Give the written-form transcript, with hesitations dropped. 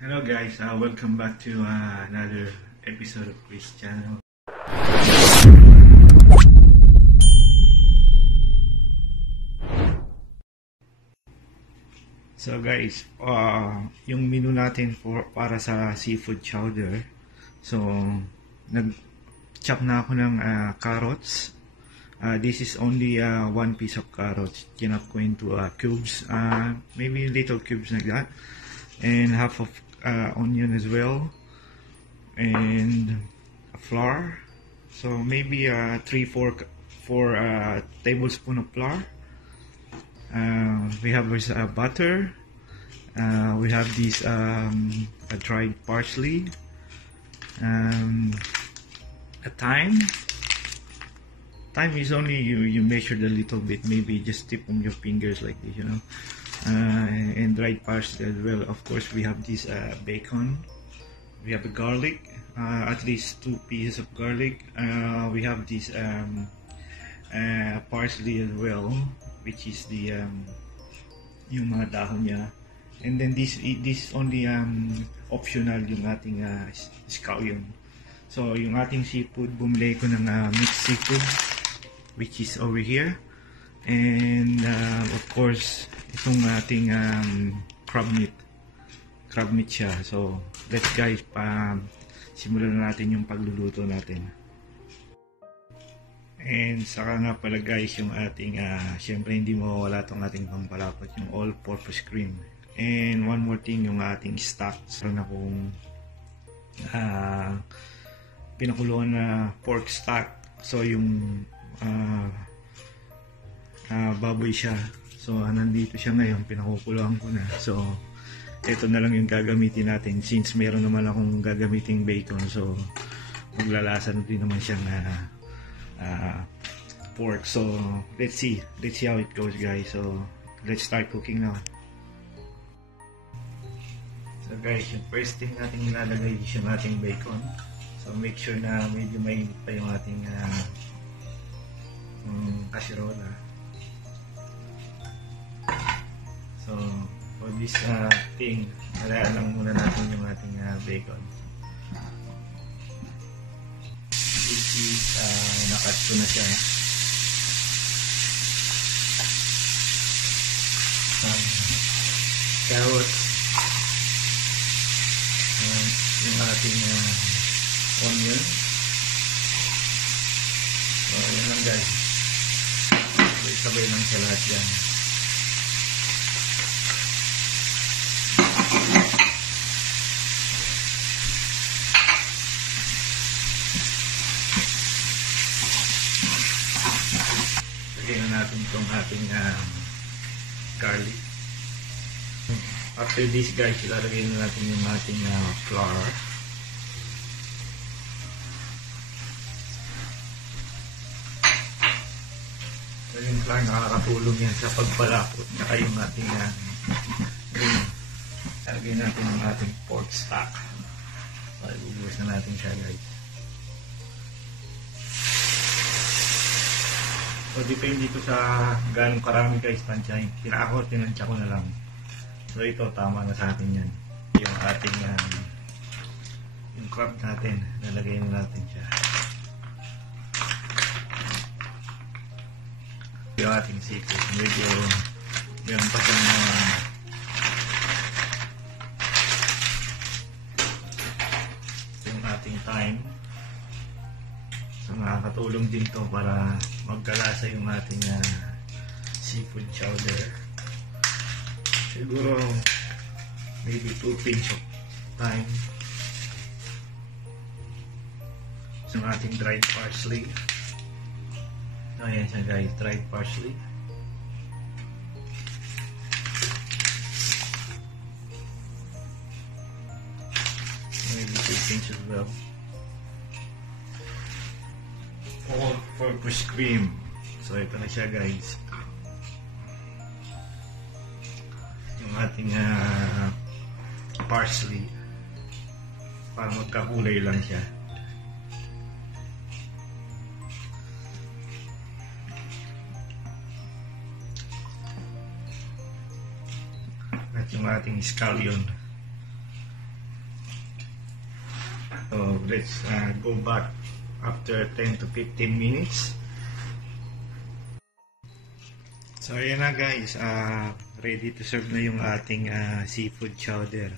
Hello guys, welcome back to another episode of Chris channel. So guys, yung menu natin para sa seafood chowder. So, nag-chop na ako ng carrots. This is only one piece of carrots. Kinap ko into cubes, maybe little cubes like that. And half of onion as well, and a flour, so maybe 3-4 tablespoon of flour. We have butter, we have this dried parsley, a thyme is only you measure a little bit, maybe just tip on your fingers like this, you know. And dried parsley as well. Of course, we have this bacon. We have a garlic, at least 2 pieces of garlic. We have this parsley as well, which is the yung mga dahon niya. And then this only optional yung ating scallion. So yung ating seafood, bumili ko ng mixed seafood, which is over here. And of course, itong ating crab meat siya. So let's guys, simulan na natin yung pagluluto natin. And saka nga pala guys, yung ating syempre hindi mawawala itong ating pampalapot, yung all-purpose cream. And one more thing, yung ating stock. Meron akong pinakuluan na pork stock. So yung baboy siya. So nandito siya ngayon, pinakukuluan ko na. So ito na lang yung gagamitin natin, since meron naman akong gagamiting bacon. So maglalasan din naman siyang pork. So let's see how it goes guys. So let's start cooking now. So guys, yung first thing natin ilalagay is yung ating bacon. So make sure na medyo mainit pa yung ating kasirola. So for this thing, halaan lang muna natin yung ating bacon. This is nakat ko na siya. Carrots, and yung ating onion. So yun lang guys, sabay lang sa lahat yan. Lagyan na natin itong ating garlic. After this guys, ilalagay na natin yung ating flour. So yung flour, nakakatulong yan sa pagpalapot. Saka yung ating cream. Ilalagay natin yung ating pork stock. So ibubuhos na natin siya guys. So depende dito sa ganong karami guys tansyahin. Tinansya ko na lang. So ito, tama na sa atin yan. Yung ating yung crab natin, nalagay na natin siya. Yung ating seafood, medyo yung pasang yung ating thyme. So nakakatulong din to para magkalasa yung ating seafood chowder. Siguro maybe 2 pinch of thyme. So ating dried parsley. So ayan siya guys, dried parsley. Maybe 2 pinch as well. All-purpose cream. So ito na siya guys. Yung ating parsley. Para magkakulay lang siya. At yung ating scallion. So let's go back after 10 to 15 minutes. So ayan na guys, ready to serve na yung ating seafood chowder.